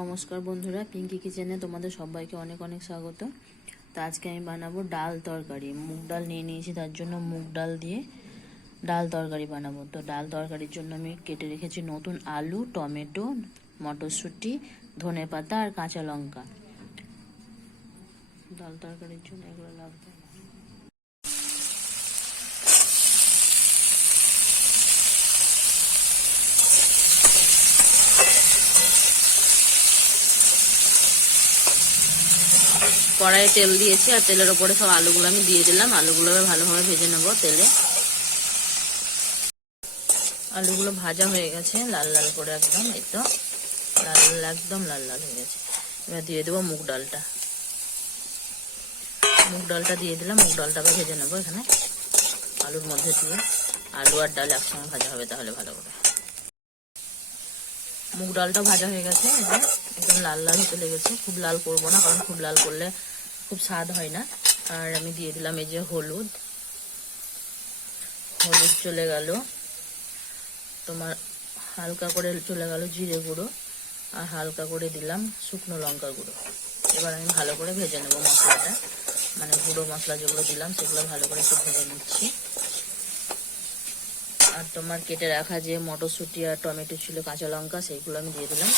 নমস্কার বন্ধুরা পিঙ্কি কিচেনে তোমাদের সবাইকে অনেক অনেক স্বাগত। তো আজকে আমি বানাবো ডাল তরকারি। মুগ ডাল নিয়ে নিয়েছি, তার জন্য মুগ ডাল দিয়ে ডাল তরকারি বানাবো। তো ডাল তরকারির জন্য আমি কেটে রেখেছি নতুন আলু, টমেটো, মটরশুঁটি ধনে পাতা আর কাঁচা লঙ্কা। ডাল তরকারির জন্য এগুলো লাগবে। কড়াইয়ে তেল দিয়েছি আর তেলের ওপরে সব আলুগুলো আমি দিয়ে দিলাম। আলুগুলো ভালোভাবে ভেজে নেব তেলে। আলুগুলো ভাজা হয়ে গেছে, লাল লাল করে একদম, এই তো। লাল লাল, একদম লাল লাল হয়ে গেছে। এবার দিয়ে দেবো মুগ ডালটা। মুগ ডালটা দিয়ে দিলাম, মুগ ডালটা ভেজে নেব এখানে আলুর মধ্যে দিয়ে। আলু আর ডাল একসঙ্গে ভাজা হবে তাহলে ভালো করে। মুগ ডালটা ভাজা হয়ে গেছে একদম লাল লাল হতে লেগেছে। খুব লাল করব না, কারণ খুব লাল করলে খুব স্বাদ হয় না। আর আমি দিয়ে দিলাম এই যে হলুদ। হলুদ চলে গেল। তোমার হালকা করে চলে গেল জিরে গুঁড়ো। আর হালকা করে দিলাম শুকনো লঙ্কা গুঁড়ো। এবার আমি ভালো করে ভেজে নেব মশলাটা। মানে গুঁড়ো মশলা যেগুলো দিলাম সেগুলো ভালো করে একটু ভেজে নিচ্ছি। আর তোমার কেটে রাখা যে মটরশুঁটি আর টমেটো ছিল কাঁচা লঙ্কা, সেইগুলো আমি দিয়ে দিলাম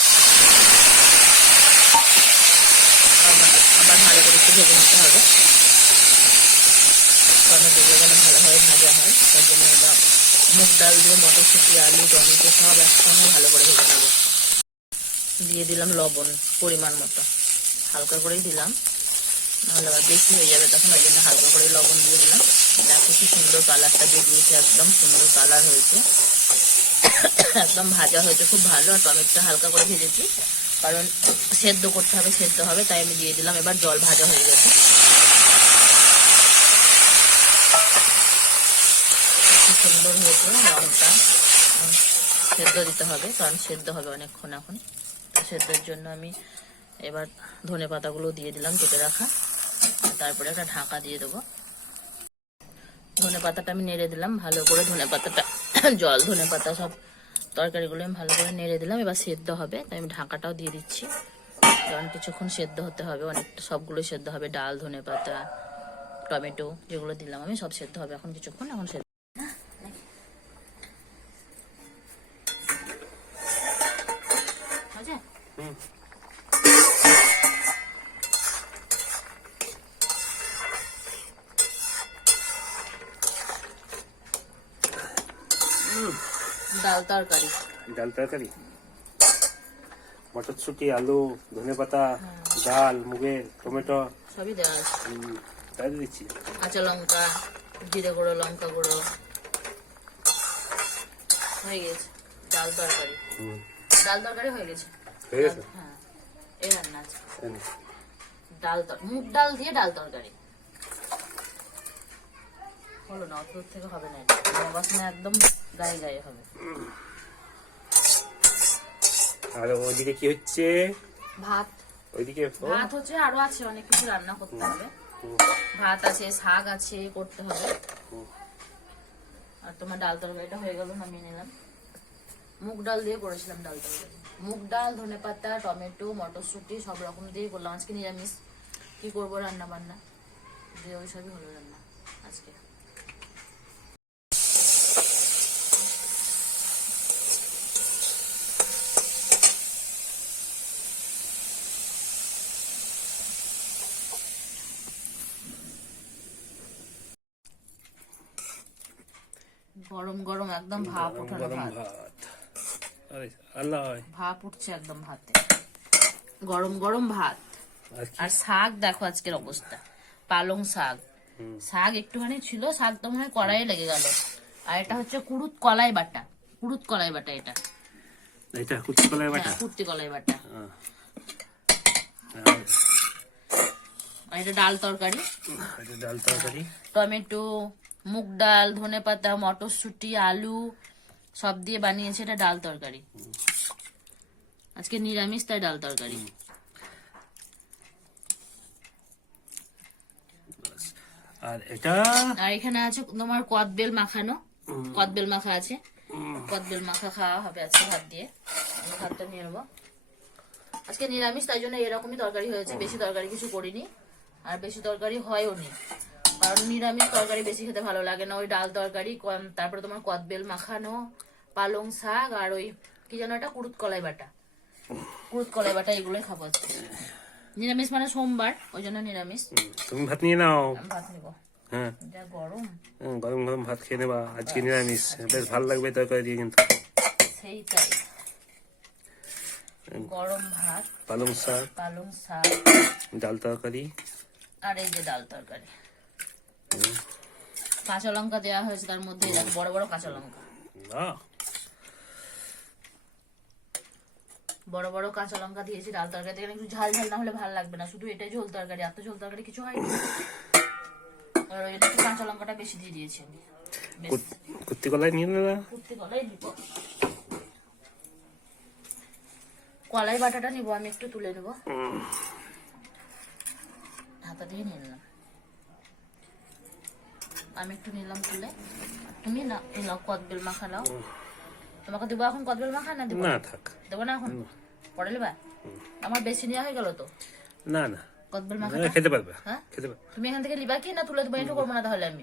আবার আবার ভালো করে একটু ভেজে নিতে হবে? টমেটোগুলো যেন ভালোভাবে ভাজা হয়। তার জন্য এটা মুগ ডাল দিয়ে মটরশুঁটি, আলু, টমেটো সব একসঙ্গে ভালো করে ভেজে নেব। দিয়ে দিলাম লবণ পরিমাণ মতো। হালকা করেই দিলাম। নাহলে আবার বেশি হয়ে যাবে তখন, ওই জন্য হালকা করে লবণ দিয়ে দিলাম। দেখো কি সুন্দর কালারটা বেরিয়েছে, একদম সুন্দর কালার হয়েছে। একদম ভাজা হয়েছে খুব ভালো। আর টমেটোটা হালকা করে ভেজেছি। কারণ সেদ্ধ করতে হবে সেদ্ধ হবে তাই আমি দিয়ে দিলাম। এবার জল ভাজা হয়ে গেছে। সুন্দর হয়েছে উম, সেদ্ধ দিতে হবে কারণ সেদ্ধ হবে অনেকক্ষণ এখন। সেদ্ধের জন্য আমি এবার ধনে পাতাগুলো দিয়ে দিলাম কেটে রাখা। তারপরে একটা ঢাকা দিয়ে দেবো। ধনে পাতাটা আমি নেড়ে দিলাম ভালো করে ধনে পাতাটা। জল ধনে পাতা সব তরকারিগুলো আমি ভালো করে নেড়ে দিলাম। এবার সেদ্ধ হবে, তাই আমি ঢাকাটাও দিয়ে দিচ্ছি। কারণ কিছুক্ষণ সেদ্ধ হতে হবে, অনেকটা সবগুলো সেদ্ধ হবে। ডাল ধনে পাতা টমেটো যেগুলো দিলাম আমি, সব সেদ্ধ হবে। এখন কিছুক্ষণ, এখন সেদ্ধ ডাল তরকারি। ডাল তরকারি? মটরশুঁটি আলু ধনে পাতা ডাল মুগের টমেটো। সবই দেওয়া আছে। তাই দিচ্ছি। কাঁচা লঙ্কা জিরে গুঁড়ো লঙ্কা গুঁড়ো। হয়ে গেছে। ডাল তরকারি। ডাল তরকারি হয়ে গেছে? হয়ে গেছে? হ্যাঁ। এই রান্না আছে। ডাল মুগ ডাল দিয়ে ডাল তরকারি। হলো না অত থেকে হবে না আমার একদম গায়ে গায়ে হবে। আর ওইদিকে কি হচ্ছে? ভাত। ওইদিকে ভাত হচ্ছে আরও আছে অনেক কিছু রান্না করতে হবে। ভাত আছে শাক আছে করতে হবে। আর তোমার ডাল তরকারিটা হয়ে গেল নামিয়ে নিলাম। মুগ ডাল দিয়ে করেছিলাম ডাল তরকারি। মুগ ডাল ধনে পাতা টমেটো মটরশুঁটি সব রকম দিয়ে করলাম। আজকে নিরামিষ। কি করব রান্না বান্না দিয়ে ওই সবই হলো রান্না আজকে। গরম গরম একদম ভাপ ওঠানো ভাত। আরে আল্লাহ ভাপ উঠছে একদম ভাতে। গরম গরম ভাত। আর শাক দেখো আজকের অবস্থা। পালং শাক। শাক একটুখানি ছিল শাক তো মনে হয় কড়াইয়ে লেগে গেল। আর এটা হচ্ছে কুরুত কলাই বাটা। কুরুত কলাই বাটা এটা। এটা কুচি কলাই বাটা? হ্যাঁ কুর্তি কলাই বাটা। আর এটা ডাল তরকারি। ডাল তরকারি। টমেটো মুগ ডাল ধনে পাতা মটরশুঁটি আলু সব দিয়ে বানিয়েছে এটা ডাল তরকারি। আজকে নিরামিষ তাই ডাল তরকারি। আর এটা? আর এখানে আছে তোমার কদবেল মাখানো। কদবেল মাখা আছে। কদবেল মাখা খাওয়া হবে আজকে ভাত দিয়ে। আমি ভাতটা নিয়ে নেব। আজকে নিরামিষ তাই জন্য এরকমই তরকারি হয়েছে। বেশি তরকারি কিছু করিনি। আর বেশি তরকারি হয়ও নি। কারণ নিরামিষ তরকারি বেশি খেতে ভালো লাগে না ওই ডাল তরকারি তারপরে তোমার কদবেল মাখানো পালং শাক আর ওই কি যেন একটা কুরুত কলাই বাটা। কুরুত কলাই বাটা এগুলোই খাব আজকে। নিরামিষ মানে সোমবার ওই জন্য নিরামিষ। তুমি ভাত নিয়ে নাও। ভাত নেব। হ্যাঁ। গরম। গরম গরম ভাত খেয়ে নেবা। আজকে নিরামিষ। বেশ ভালো লাগবে তরকারি দিয়ে কিন্তু। সেই তাই গরম ভাত। পালং শাক। পালং শাক। ডাল তরকারি। আর এই যে ডাল তরকারি। কাঁচা লঙ্কা দেওয়া হয়েছে তার মধ্যে বড় বড় কাঁচা লঙ্কা। বড় বড় কাঁচা লঙ্কা দিয়েছি ডাল তরকারি এখানে একটু ঝাল ঝাল না হলে ভালো লাগবে না শুধু এটাই ঝোল তরকারি এত ঝোল তরকারি কিছু হয়নি। আর ওই একটু কাঁচা লঙ্কাটা বেশি দিয়ে দিয়েছি আমি। কুত্তি কলাই নিয়ে নেবা? কুর্তি কলাই নিব কলাই বাটাটা নিব আমি একটু তুলে নেব। হাতা দিয়ে নিয়ে নিলাম। আমি একটু নিলাম তুলে। তুমি না নিলাম কদবেল মাখা নাও। তোমাকে দেবো এখন কদবেল মাখা না দেবো? না থাক। দেবো না এখন? পরে নেবা? আমার বেশি নেওয়া হয়ে গেল তো? না না। কদবেল মাখা খেতে পারবে। হ্যাঁ? খেতে পারবে। তুমি এখান থেকে লিবা কি না তুলে দেবো? এটা করব না তাহলে আমি।